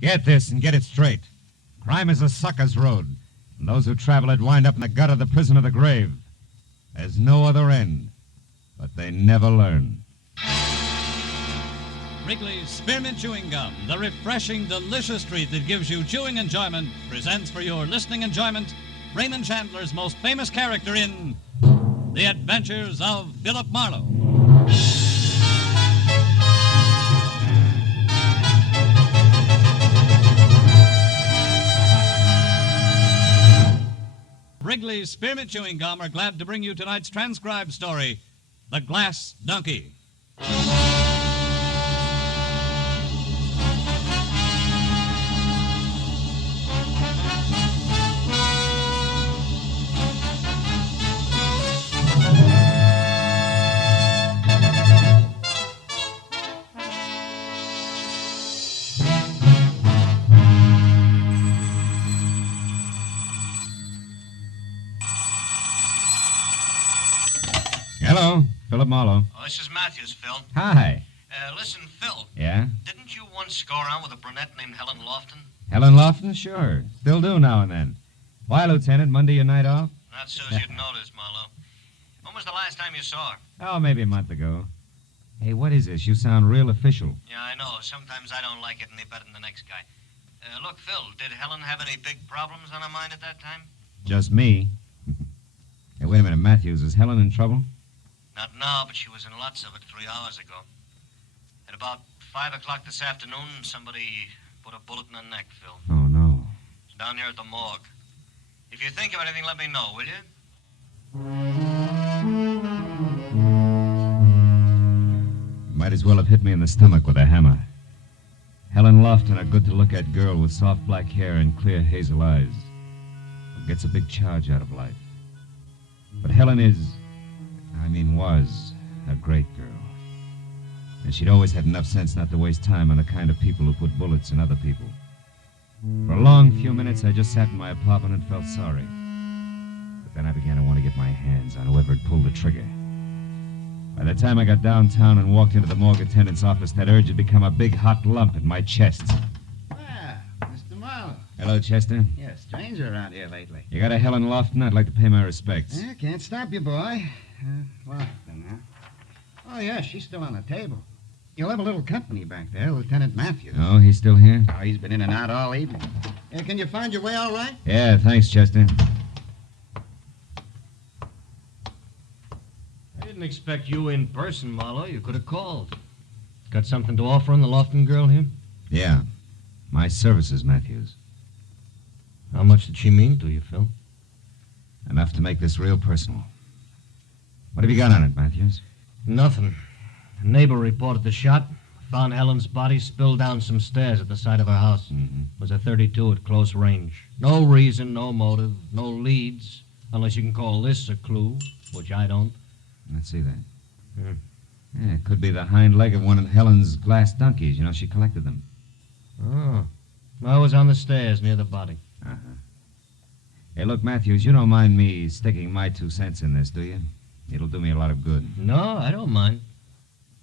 Get this and get it straight. Crime is a sucker's road, and those who travel it wind up in the gut of the prison of the grave. There's no other end, but they never learn. Wrigley's Spearmint Chewing Gum, the refreshing, delicious treat that gives you chewing enjoyment, presents for your listening enjoyment Raymond Chandler's most famous character in The Adventures of Philip Marlowe. Wrigley's Spearmint Chewing Gum are glad to bring you tonight's transcribed story, The Glass Donkey. Hello, Philip Marlowe. Oh, this is Matthews, Phil. Hi. Listen, Phil. Yeah? Didn't you once go around with a brunette named Helen Lofton? Helen Lofton? Sure. Still do now and then. Why, Lieutenant? Monday your night off? Not so as you'd notice, Marlowe. When was the last time you saw her? Oh, maybe a month ago. Hey, what is this? You sound real official. Yeah, I know. Sometimes I don't like it any better than the next guy. Look, Phil, did Helen have any big problems on her mind at that time? Just me. Hey, wait a minute, Matthews. Is Helen in trouble? Not now, but she was in lots of it 3 hours ago. At about 5 o'clock this afternoon, somebody put a bullet in her neck, Phil. Oh, no. It's down here at the morgue. If you think of anything, let me know, will you? Might as well have hit me in the stomach with a hammer. Helen Lofton, a good-to-look-at girl with soft black hair and clear hazel eyes, who gets a big charge out of life. But Helen was a great girl. And she'd always had enough sense not to waste time on the kind of people who put bullets in other people. For a long few minutes, I just sat in my apartment and felt sorry. But then I began to want to get my hands on whoever had pulled the trigger. By the time I got downtown and walked into the morgue attendant's office, that urge had become a big hot lump in my chest. Well, Mr. Marlowe. Hello, Chester. You're a stranger around here lately. You got a Helen Lofton? I'd like to pay my respects. Yeah, can't stop you, boy. Lofton, huh? Oh, yeah, she's still on the table. You'll have a little company back there, Lieutenant Matthews. Oh, he's still here? Oh, he's been in and out all evening. Can you find your way all right? Yeah, thanks, Chester. I didn't expect you in person, Marlowe. You could have called. Got something to offer on the Lofton girl here? Yeah. My services, Matthews. How much did she mean to you, Phil? Enough to make this real personal. What have you got on it, Matthews? Nothing. A neighbor reported the shot. Found Helen's body spilled down some stairs at the side of her house. Mm-hmm. It was a .32 at close range. No reason, no motive, no leads, unless you can call this a clue, which I don't. Let's see that. Yeah, it could be the hind leg of one of Helen's glass donkeys. You know, she collected them. Oh. I was on the stairs near the body. Uh-huh. Hey, look, Matthews, you don't mind me sticking my 2 cents in this, do you? It'll do me a lot of good. No, I don't mind.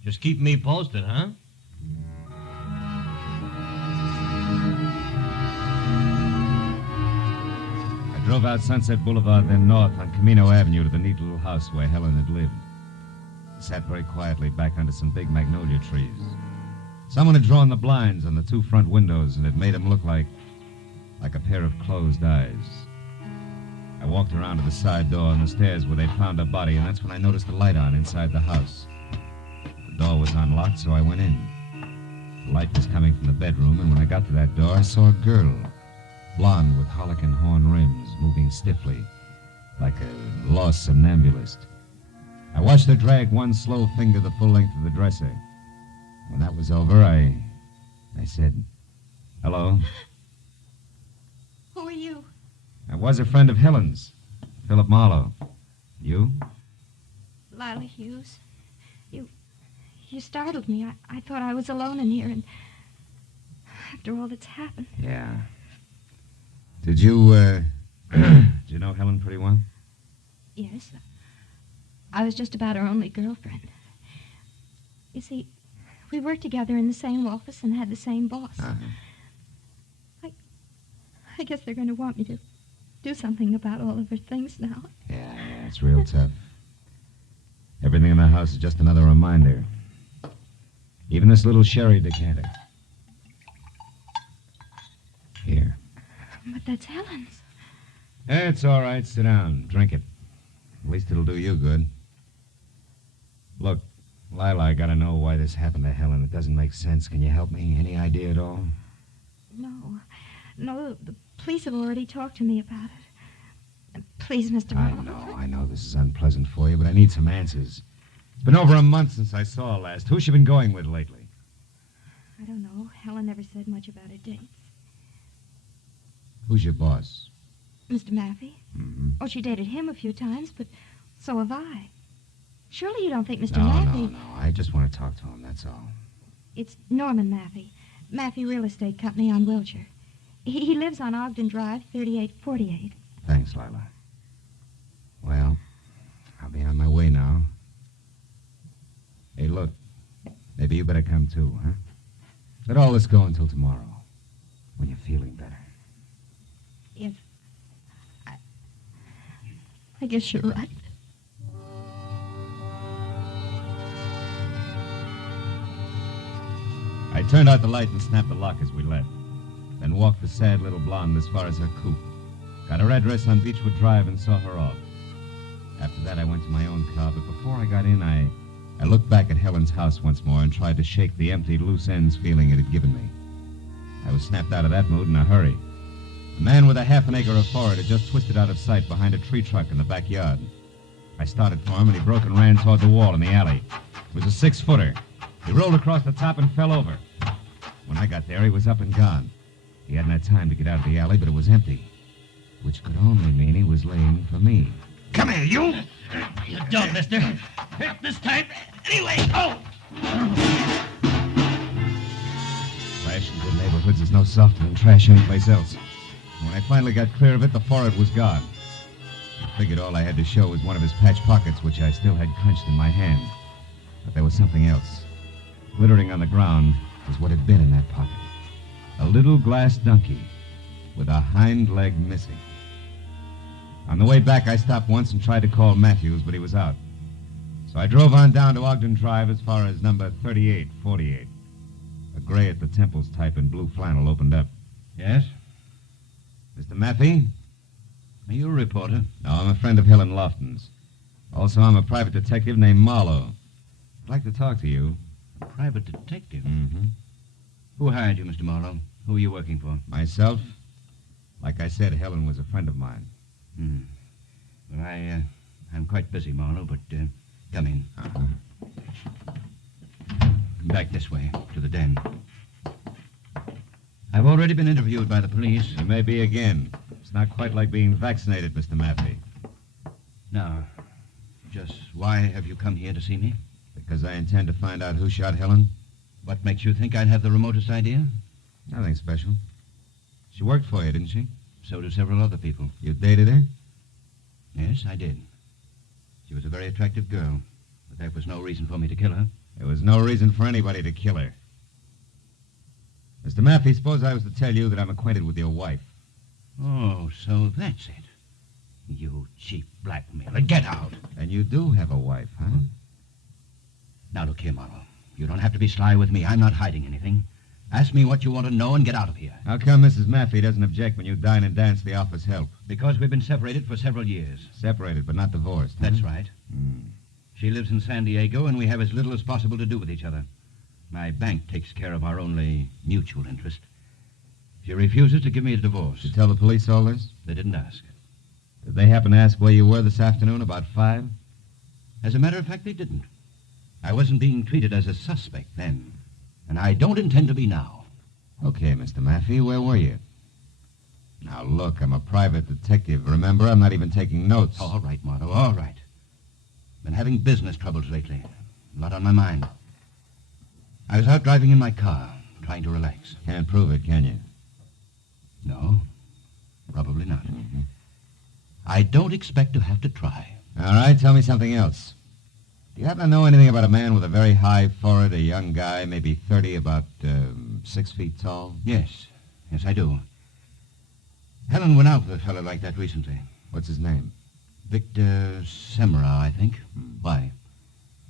Just keep me posted, huh? I drove out Sunset Boulevard, then north on Camino Avenue to the neat little house where Helen had lived. I sat very quietly back under some big magnolia trees. Someone had drawn the blinds on the 2 front windows, and it made them look like a pair of closed eyes. I walked around to the side door on the stairs where they'd found her body, and that's when I noticed the light on inside the house. The door was unlocked, so I went in. The light was coming from the bedroom, and when I got to that door, I saw a girl, blonde with harlequin horn rims, moving stiffly, like a lost somnambulist. I watched her drag one slow finger the full length of the dresser. When that was over, I said, "Hello." Who are you? I was a friend of Helen's, Philip Marlowe. You? Lila Hughes. You startled me. I thought I was alone in here, and after all that's happened. Yeah. Did you know Helen pretty well? Yes. I was just about her only girlfriend. You see, we worked together in the same office and had the same boss. Uh-huh. I guess they're going to want me to do something about all of her things now. Yeah, it's real tough. Everything in the house is just another reminder. Even this little sherry decanter. Here. But that's Helen's. It's all right. Sit down. Drink it. At least it'll do you good. Look, Lila, I gotta know why this happened to Helen. It doesn't make sense. Can you help me? Any idea at all? No, the police have already talked to me about it. Please, Mr. Marlowe. I know this is unpleasant for you, but I need some answers. It's been over a month since I saw her last. Who's she been going with lately? I don't know. Helen never said much about her dates. Who's your boss? Mr. Massey? Mm-hmm. Oh, she dated him a few times, but so have I. Surely you don't think Mr. No, Massey... no. I just want to talk to him, that's all. It's Norman Massey. Massey Real Estate Company on Wilshire. He lives on Ogden Drive, 3848. Thanks, Lila. Well, I'll be on my way now. Hey, look. Maybe you better come too, huh? Let all this go until tomorrow, when you're feeling better. Yes. I guess you're right. I turned out the light and snapped the lock as we left. Then walked the sad little blonde as far as her coupe. Got her address on Beechwood Drive and saw her off. After that, I went to my own car, but before I got in, I looked back at Helen's house once more and tried to shake the empty, loose ends feeling it had given me. I was snapped out of that mood in a hurry. A man with a half an acre of forest had just twisted out of sight behind a tree trunk in the backyard. I started for him, and he broke and ran toward the wall in the alley. It was a 6-footer. He rolled across the top and fell over. When I got there, he was up and gone. He hadn't had time to get out of the alley, but it was empty, which could only mean he was laying for me. Come here, you! You're done, mister. This time, anyway. Oh! Trash in good neighborhoods is no softer than trash anyplace else. When I finally got clear of it, the forehead was gone. I figured all I had to show was one of his patch pockets, which I still had clenched in my hand. But there was something else. Glittering on the ground was what had been in that pocket. A little glass donkey with a hind leg missing. On the way back, I stopped once and tried to call Matthews, but he was out. So I drove on down to Ogden Drive as far as number 3848. A gray at the temples type in blue flannel opened up. Yes? Mr. Massey? Are you a reporter? No, I'm a friend of Helen Lofton's. Also, I'm a private detective named Marlowe. I'd like to talk to you. A private detective? Mm-hmm. Who hired you, Mr. Marlowe? Who are you working for? Myself? Like I said, Helen was a friend of mine. Well, I'm quite busy, Marlowe, but come in. Back this way, to the den. I've already been interviewed by the police. You may be again. It's not quite like being vaccinated, Mr. Massey. Now, just why have you come here to see me? Because I intend to find out who shot Helen. What makes you think I'd have the remotest idea? Nothing special. She worked for you, didn't she? So do several other people. You dated her? Yes, I did. She was a very attractive girl, but that was no reason for me to kill her. There was no reason for anybody to kill her. Mr. Massey, suppose I was to tell you that I'm acquainted with your wife. Oh, so that's it. You cheap blackmailer. Get out. And you do have a wife, huh? Now, look here, Marlowe. You don't have to be sly with me. I'm not hiding anything. Ask me what you want to know and get out of here. How come Mrs. Massey doesn't object when you dine and dance the office help? Because we've been separated for several years. Separated, but not divorced. Huh? That's right. She lives in San Diego, and we have as little as possible to do with each other. My bank takes care of our only mutual interest. She refuses to give me a divorce. Did you tell the police all this? They didn't ask. Did they happen to ask where you were this afternoon about 5? As a matter of fact, they didn't. I wasn't being treated as a suspect then, and I don't intend to be now. Okay, Mr. Massey, where were you? Now, look, I'm a private detective. Remember, I'm not even taking notes. All right, Marlowe, all right. Been having business troubles lately. A lot on my mind. I was out driving in my car, trying to relax. Can't prove it, can you? No, probably not. I don't expect to have to try. All right, tell me something else. Do you happen to know anything about a man with a very high forehead, a young guy, maybe 30, about 6 feet tall? Yes, I do. Helen went out with a fellow like that recently. What's his name? Victor Semra, I think. Why?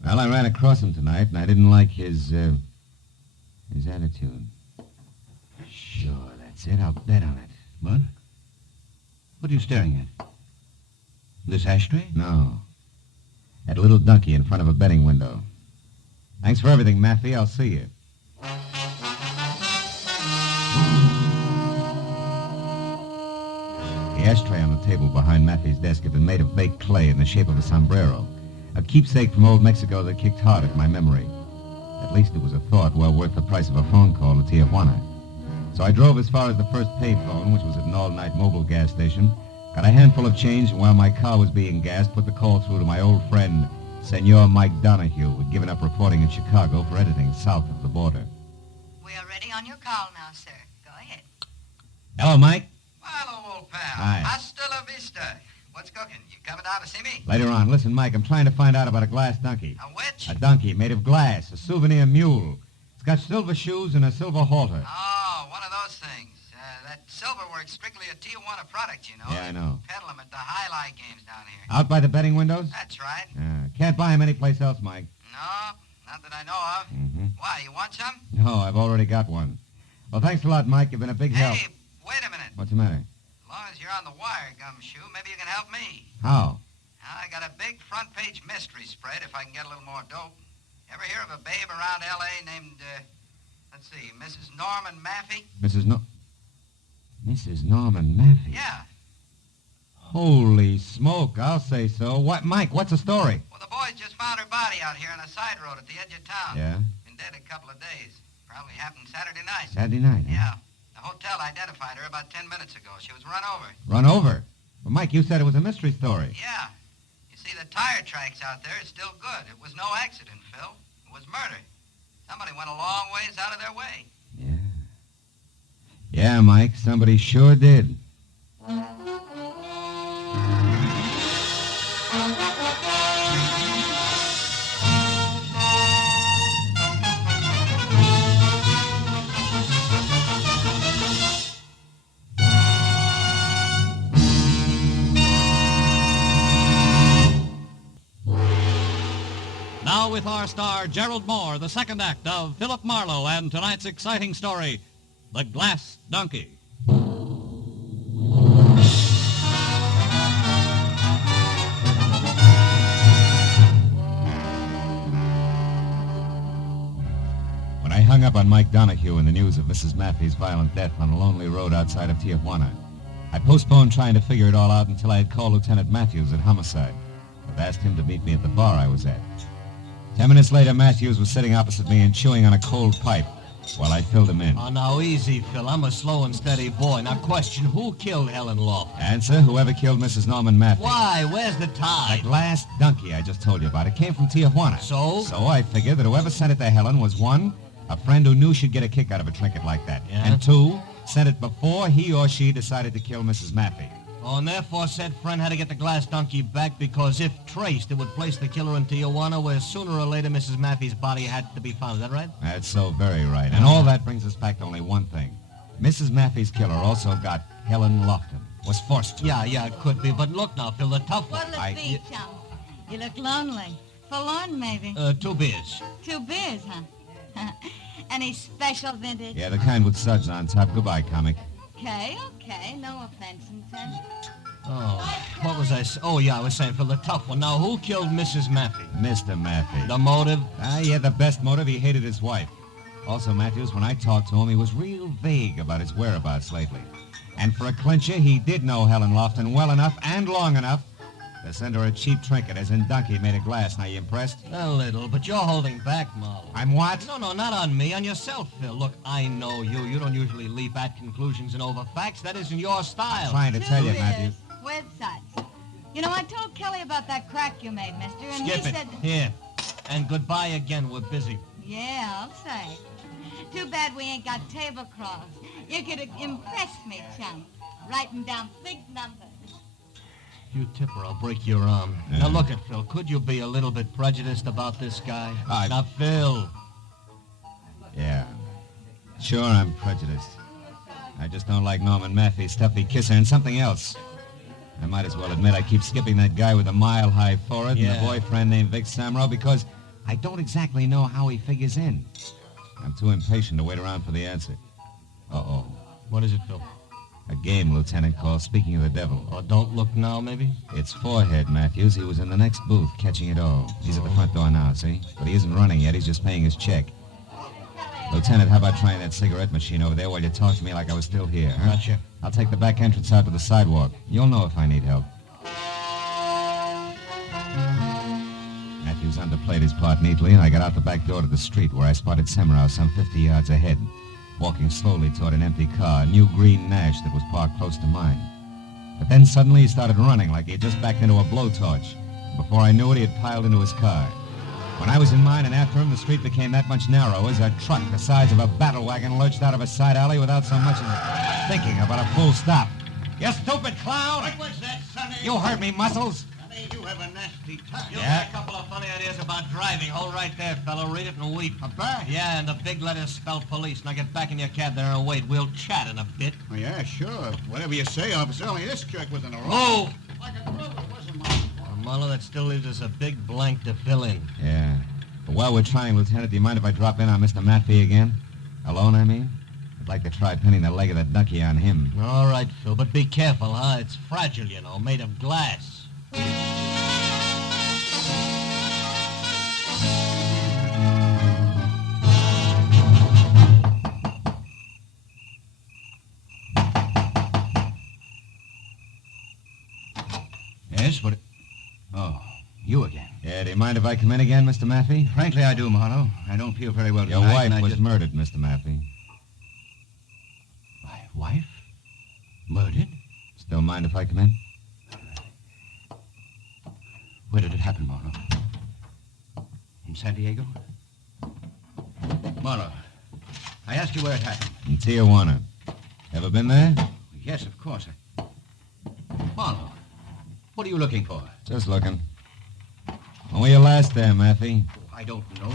Well, I ran across him tonight, and I didn't like his attitude. Sure, that's it. I'll bet on it. What? What are you staring at? This ashtray? No. That little donkey in front of a betting window. Thanks for everything, Massey. I'll see you. The ashtray on the table behind Massey's desk had been made of baked clay in the shape of a sombrero, a keepsake from old Mexico that kicked hard at my memory. At least it was a thought well worth the price of a phone call to Tijuana. So I drove as far as the first payphone, which was at an all-night mobile gas station, got a handful of change, and while my car was being gassed, put the call through to my old friend, Senor Mike Donahue, who had given up reporting in Chicago for editing south of the border. We are ready on your call now, sir. Go ahead. Hello, Mike. Hello, old pal. Hi. Hasta la vista. What's cooking? You coming down to see me? Later on. Listen, Mike, I'm trying to find out about a glass donkey. A which? A donkey made of glass, a souvenir mule. It's got silver shoes and a silver halter. Oh, one of those things. That silverwork's strictly a Tijuana product, you know. Yeah, I know. Peddle 'em at the highlight games down here. Out by the betting windows? That's right. Can't buy him anyplace else, Mike. No, not that I know of. Mm-hmm. Why, you want some? No, I've already got one. Well, thanks a lot, Mike. You've been a big help. Hey, wait a minute. What's the matter? As long as you're on the wire, Gumshoe, maybe you can help me. How? I got a big front-page mystery spread if I can get a little more dope. Ever hear of a babe around L.A. named, let's see, Mrs. Norman Massey? Mrs. Norman Massey? Yeah. Holy smoke, I'll say so. What, Mike, what's the story? Well, the boys just found her body out here on a side road at the edge of town. Yeah? Been dead a couple of days. Probably happened Saturday night. Saturday night, huh? Yeah. The hotel identified her about 10 minutes ago. She was run over. Run over? Well, Mike, you said it was a mystery story. Yeah. You see, the tire tracks out there is still good. It was no accident, Phil. It was murder. Somebody went a long ways out of their way. Yeah. Yeah, Mike, somebody sure did. Now with our star Gerald Moore, the second act of Philip Marlowe and tonight's exciting story, The Glass Donkey. When I hung up on Mike Donahue in the news of Mrs. Massey's violent death on a lonely road outside of Tijuana, I postponed trying to figure it all out until I had called Lieutenant Matthews at Homicide. I've asked him to meet me at the bar I was at. 10 minutes later, Matthews was sitting opposite me and chewing on a cold pipe while I filled him in. Oh, now, easy, Phil. I'm a slow and steady boy. Now, question, who killed Helen Lofton? Answer, whoever killed Mrs. Norman Massey. Why? Where's the The tie? glass donkey I just told you about. It came from Tijuana. So? So I figured that whoever sent it to Helen was, one, a friend who knew she'd get a kick out of a trinket like that. Yeah? And two, sent it before he or she decided to kill Mrs. Massey. Oh, and therefore said friend had to get the glass donkey back because if traced, it would place the killer in Tijuana where sooner or later Mrs. Massey's body had to be found. Is that right? That's so very right. And all that brings us back to only one thing. Mrs. Massey's killer also got Helen Lofton. Was forced to. Yeah, it could be. But look now, Phil, the tough one. What'll it be, chum? You look lonely. Forlorn, maybe. 2 beers. 2 beers, huh? Any special vintage? Yeah, the kind with suds on top. Goodbye, comic. Okay. No offense intended. Oh, what was I saying? Oh, yeah, I was saying, Phil, the tough one. Now, who killed Mrs. Massey? Mr. Massey. The motive? He had the best motive. He hated his wife. Also, Matthews, when I talked to him, he was real vague about his whereabouts lately. And for a clincher, he did know Helen Lofton well enough and long enough to send her a cheap trinket, as in donkey made of glass. Now, you impressed? A little, but you're holding back, Marlowe. I'm what? No, not on me, on yourself, Phil. Look, I know you. You don't usually leap at conclusions and over facts. That isn't your style. Trying to tell you, Two Matthews. beers with suds. You know, I told Kelly about that crack you made, mister, and Skip he it. said... Here. And goodbye again. We're busy. Yeah, I'll say. Too bad we ain't got tablecloths. You could have impressed me, chum. Writing down big numbers. You tipper, I'll break your arm. Yeah. Now, look at Phil. Could you be a little bit prejudiced about this guy? Now, Phil. Yeah. Sure, I'm prejudiced. I just don't like Norman Massey's stuffy kisser and something else. I might as well admit I keep skipping that guy with a mile-high forehead and a boyfriend named Vic Samro because I don't exactly know how he figures in. I'm too impatient to wait around for the answer. Uh-oh. What is it, Phil? A game, Lieutenant called Speaking of the Devil. Oh, Don't Look Now, maybe? It's Forehead, Matthews. He was in the next booth, catching it all. He's at the front door now, see? But he isn't running yet. He's just paying his check. Lieutenant, how about trying that cigarette machine over there while you talk to me like I was still here, huh? Gotcha. I'll take the back entrance out to the sidewalk. You'll know if I need help. Matthews underplayed his part neatly, and I got out the back door to the street where I spotted Semrau some 50 yards ahead, walking slowly toward an empty car, a new green Nash that was parked close to mine. But then suddenly he started running like he had just backed into a blowtorch. Before I knew it, he had piled into his car. When I was in mine and after him, the street became that much narrower as a truck the size of a battle wagon lurched out of a side alley without so much as thinking about a full stop. You stupid clown! What was that, Sonny? You heard me, Muscles! Sonny, you have a nasty tongue. You Yeah? got a couple of funny ideas about driving. Hold right there, fellow. Read it and weep. Yeah, and the big letters spell police. Now get back in your cab there and wait. We'll chat in a bit. Oh, yeah, sure. Whatever you say, officer. Only this jerk was in a row. Move! Like a brother, wasn't my fault. Marlowe, that still leaves us a big blank to fill in. Yeah. But while we're trying, Lieutenant, do you mind if I drop in on Mr. Massey again? Alone, I mean? I'd like to try pinning the leg of the ducky on him. All right, Phil, but be careful, huh? It's fragile, you know, made of glass. Yes, what... Oh, you again. Yeah, do you mind if I come in again, Mr. Massey? Frankly, I do, Marlowe. I don't feel very well Your tonight, wife and I was just... murdered, Mr. Massey. My wife? Murdered? Still mind if I come in? Where did it happen, Marlowe? In San Diego? Marlowe, I asked you where it happened. In Tijuana. Ever been there? Yes, of course. Marlowe, what are you looking for? Just looking. When were you last there, Massey? I don't know.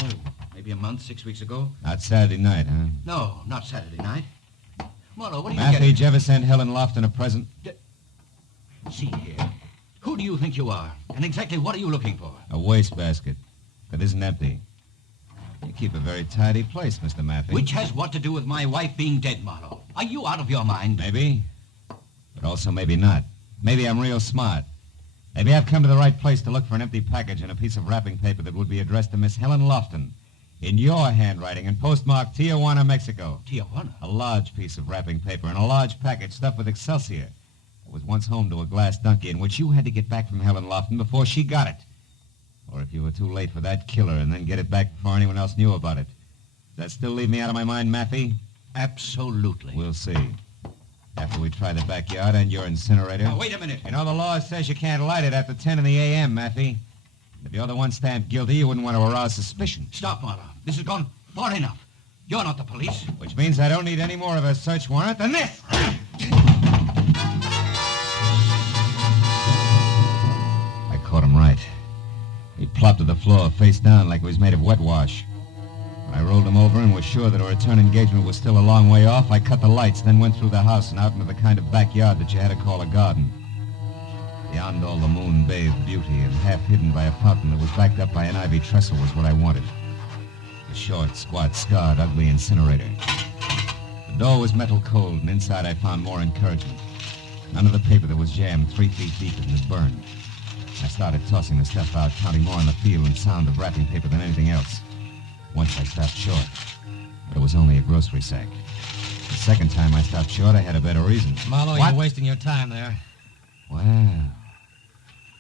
Maybe a month, 6 weeks ago? Not Saturday night, huh? No, not Saturday night. Marlowe, what are you Massey, getting? did you ever send Helen Lofton a present? See here. Who do you think you are? And exactly what are you looking for? A wastebasket that isn't empty. You keep a very tidy place, Mr. Massey. Which has what to do with my wife being dead, Marlowe? Are you out of your mind? Maybe, but also maybe not. Maybe I'm real smart. Maybe I've come to the right place to look for an empty package and a piece of wrapping paper that would be addressed to Miss Helen Lofton in your handwriting and postmarked Tijuana, Mexico. Tijuana? A large piece of wrapping paper and a large package stuffed with Excelsior. It was once home to a glass donkey in which you had to get back from Helen Lofton before she got it. Or if you were too late for that killer and then get it back before anyone else knew about it. Does that still leave me out of my mind, Massey? Absolutely. We'll see. After we try the backyard and your incinerator. Now, wait a minute. You know, the law says you can't light it after 10 in the a.m., Massey. If you're the one stamped guilty, you wouldn't want to arouse suspicion. Stop, Marlowe. This has gone far enough. You're not the police. Which means I don't need any more of a search warrant than this. I caught him right. He plopped to the floor, face down, like he was made of wet wash. When I rolled him over and was sure that a return engagement was still a long way off, I cut the lights, then went through the house and out into the kind of backyard that you had to call a garden. Beyond all the moon-bathed beauty and half hidden by a fountain that was backed up by an ivy trestle was what I wanted. A short, squat, scarred, ugly incinerator. The door was metal cold, and inside I found more encouragement. None of the paper that was jammed 3 feet deep had burned. I started tossing the stuff out, counting more on the feel and sound of wrapping paper than anything else. Once I stopped short, but it was only a grocery sack. The second time I stopped short, I had a better reason. Marlowe, What? you're wasting your time there. Well,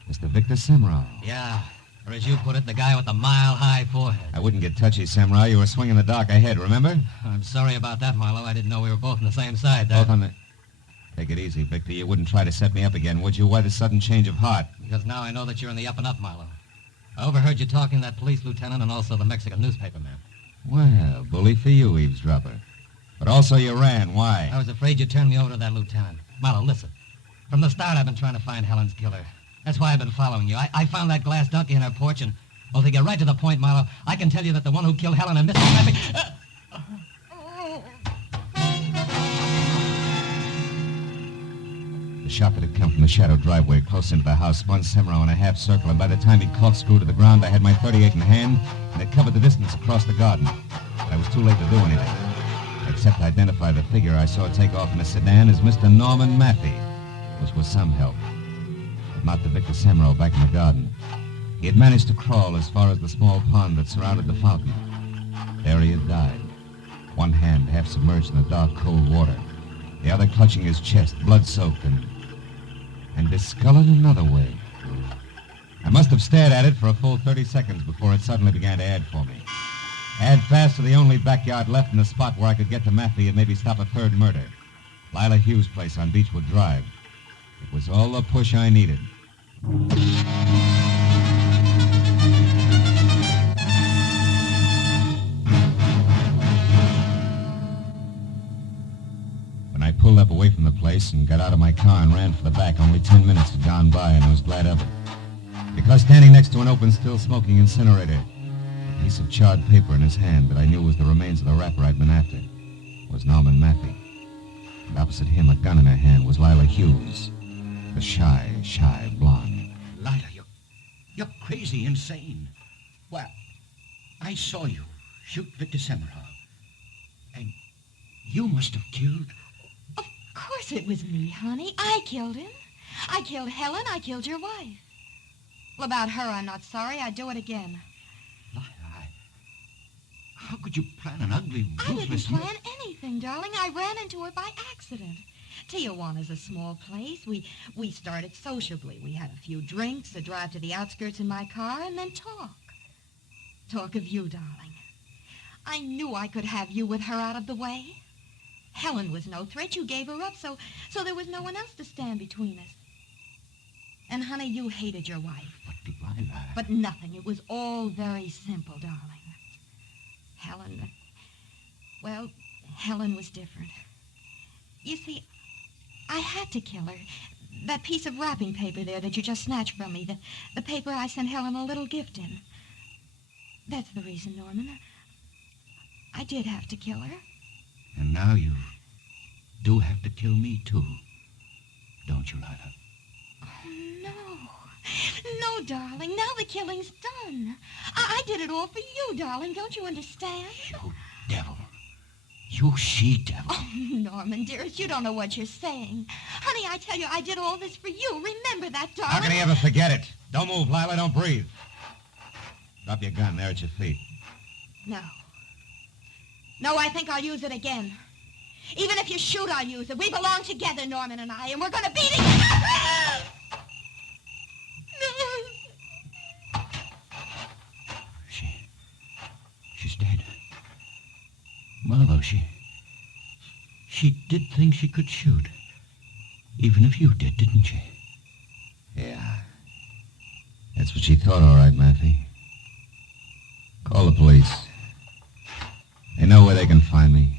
Mr. Victor Semrau. Yeah, or as you put it, the guy with the mile-high forehead. I wouldn't get touchy, Semrau. You were swinging the dock ahead, remember? I'm sorry about that, Marlowe. I didn't know we were both on the same side there. Both on the... Take it easy, Victor. You wouldn't try to set me up again, would you? Why the sudden change of heart? Because now I know that you're in the up and up, Marlowe. I overheard you talking to that police lieutenant and also the Mexican newspaper man. Well, bully for you, eavesdropper. But also you ran. Why? I was afraid you'd turn me over to that lieutenant. Marlowe, listen. From the start, I've been trying to find Helen's killer. That's why I've been following you. I found that glass donkey in her porch, and, well, to get right to the point, Marlowe, I can tell you that the one who killed Helen and Mrs. Massey... I caught him right. He plopped to the floor, face down, like he was made of wet wash. When I rolled him over and was sure that a return engagement was still a long way off, I cut the lights, then went through the house and out into the kind of backyard that you had to call a garden. Beyond all the moon-bathed beauty and half hidden by a fountain that was backed up by an ivy trestle was what I wanted. A short, squat, scarred, ugly incinerator. The door was metal cold, and inside I found more encouragement. None of the paper that was jammed 3 feet deep had burned. I started tossing the stuff out, counting more on the feel and sound of wrapping paper than anything else. Once I stopped short, but it was only a grocery sack. The second time I stopped short, I had a better reason. The shot that had come from the shadow driveway close into the house spun Semrau in a half circle, and by the time he'd corkscrewed to the ground, I had my .38 in hand, and it covered the distance across the garden. But I was too late to do anything, except identify the figure I saw take off in a sedan as Mr. Norman Massey, which was some help. But not to Victor Semrau back in the garden. He had managed to crawl as far as the small pond that surrounded the fountain. There he had died, one hand half submerged in the dark, cold water, the other clutching his chest, blood-soaked and discolored another way. I must have stared at it for a full 30 seconds before it suddenly began to add for me. Add fast to the only backyard left in the spot where I could get to Massey and maybe stop a third murder. Lila Hughes' place on Beechwood Drive. It was all the push I needed. When I pulled up away from the place and got out of my car and ran for the back, only 10 minutes had gone by, and I was glad of it. Because standing next to an open, still-smoking incinerator, a piece of charred paper in his hand that I knew was the remains of the rapper I'd been after, was Norman Massey. And opposite him, a gun in her hand, was Lila Hughes, the shy blonde. Lila, you're crazy, insane. Well, I saw you shoot Victor Semrau. And you must have killed... Of course it was me, honey. I killed him. I killed Helen. I killed your wife. Well, about her, I'm not sorry. I'd do it again. Lila, how could you plan an ugly, ruthless... I didn't plan anything, darling. I ran into her by accident. Tijuana's a small place. We started sociably. We had a few drinks, a drive to the outskirts in my car, and then talk. Talk of you, darling. I knew I could have you with her out of the way. Helen was no threat. You gave her up, so there was no one else to stand between us. And, honey, you hated your wife. But, Lila... But nothing. It was all very simple, darling. Helen... Well, Helen was different. You see, I had to kill her. That piece of wrapping paper there that you just snatched from me, the paper I sent Helen a little gift in. That's the reason, Norman. I did have to kill her. And now you do have to kill me, too. Don't you, Lila? Oh, no. No, darling. Now the killing's done. I did it all for you, darling. Don't you understand? You devil. You she-devil. Oh, Norman, dearest, you don't know what you're saying. Honey, I tell you, I did all this for you. Remember that, darling. How can he ever forget it? Don't move, Lila. Don't breathe. Drop your gun there at your feet. No. No, I think I'll use it again. Even if you shoot, I'll use it. We belong together, Norman and I, and we're going to be together. She's dead. Marlowe, she did think she could shoot. Even if you did, didn't she? Yeah. That's what she thought, all right, Massey. Call the police. They know where they can find me.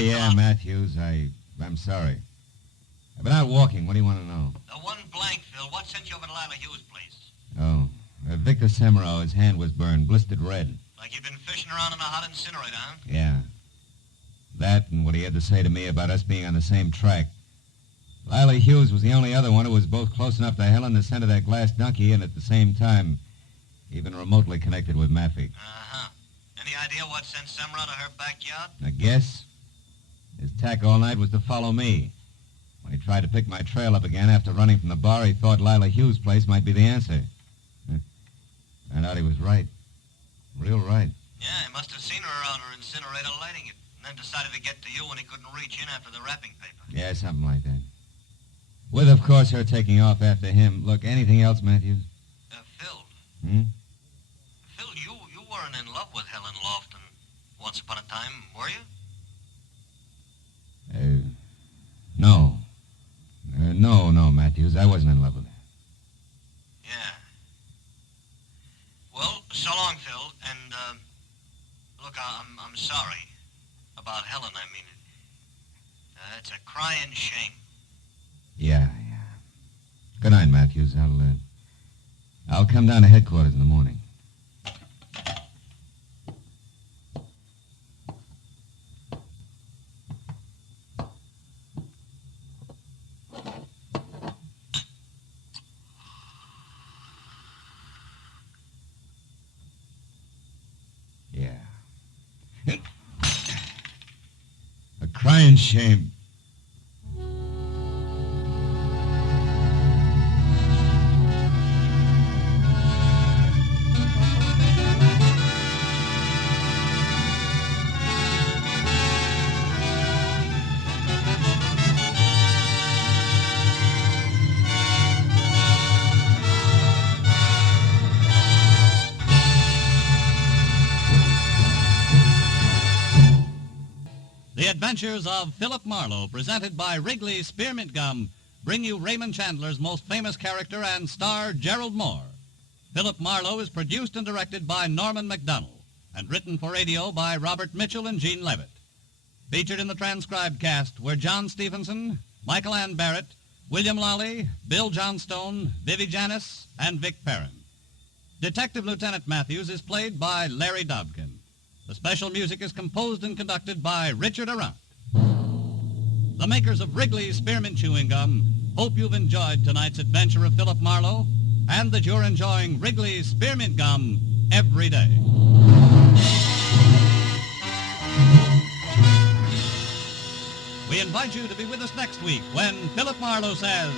Yeah, Matthews, I'm sorry. I've been out walking. What do you want to know? One blank, Phil. What sent you over to Lila Hughes' place? Oh, Victor Semrau, his hand was burned, blistered red. Like you'd been fishing around in a hot incinerator, huh? Yeah. That and what he had to say to me about us being on the same track. Lila Hughes was the only other one who was both close enough to Helen to send her that glass donkey and at the same time even remotely connected with Massey. Uh-huh. Any idea what sent Semrau to her backyard? I guess his tack all night was to follow me. When he tried to pick my trail up again after running from the bar, he thought Lila Hughes' place might be the answer. Turned out he was right. Real right. Yeah, he must have seen her around her incinerator lighting it, and then decided to get to you when he couldn't reach in after the wrapping paper. Yeah, something like that. With, of course, her taking off after him. Look, anything else, Matthews? Phil. Hmm? Phil, you weren't in love with Helen Lofton once upon a time, were you? No. Matthews. I wasn't in love with her. Yeah. Well, so long, Phil. And, look, I'm sorry about Helen. I mean, it's a crying shame. Yeah. Good night, Matthews. I'll come down to headquarters in the morning. Yeah. A crying shame. The Adventures of Philip Marlowe, presented by Wrigley's Spearmint Gum, bring you Raymond Chandler's most famous character and star, Gerald Moore. Philip Marlowe is produced and directed by Norman MacDonald and written for radio by Robert Mitchell and Gene Levitt. Featured in the transcribed cast were John Stevenson, Michael Ann Barrett, William Lawley, Bill Johnstone, Vivi Janis, and Vic Perrin. Detective Lieutenant Matthews is played by Larry Dobkin. The special music is composed and conducted by Richard Arant. The makers of Wrigley's Spearmint Chewing Gum hope you've enjoyed tonight's adventure of Philip Marlowe and that you're enjoying Wrigley's Spearmint Gum every day. We invite you to be with us next week when Philip Marlowe says...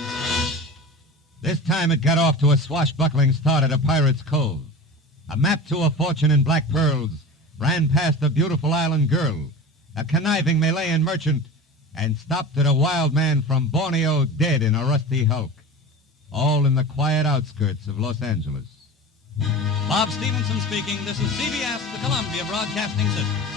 This time it got off to a swashbuckling start at a pirate's cove. A map to a fortune in black pearls ran past a beautiful island girl, a conniving Malayan merchant, and stopped at a wild man from Borneo dead in a rusty hulk. All in the quiet outskirts of Los Angeles. Bob Stevenson speaking. This is CBS, the Columbia Broadcasting System.